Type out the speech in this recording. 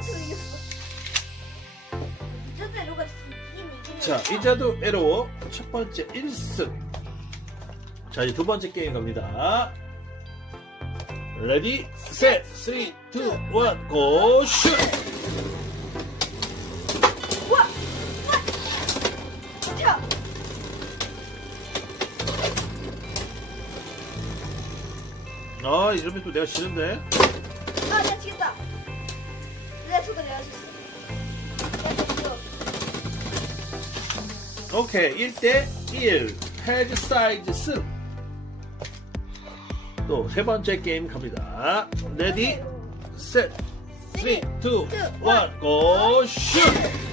이겼어. 누가 이기는 자, 이자도 에로 첫 번째 1승. 자, 이제 두 번째 게임 갑니다. 레디, 셋, 3, 2, 1, 고, 슛! 우와! 아, 이러면 또 내가 지는데? 오케이, 1대 1. 헤드 사이즈 승. 또세 번째 게임 갑니다. 레디, 셋, 3, 2, 1, 고, 슛!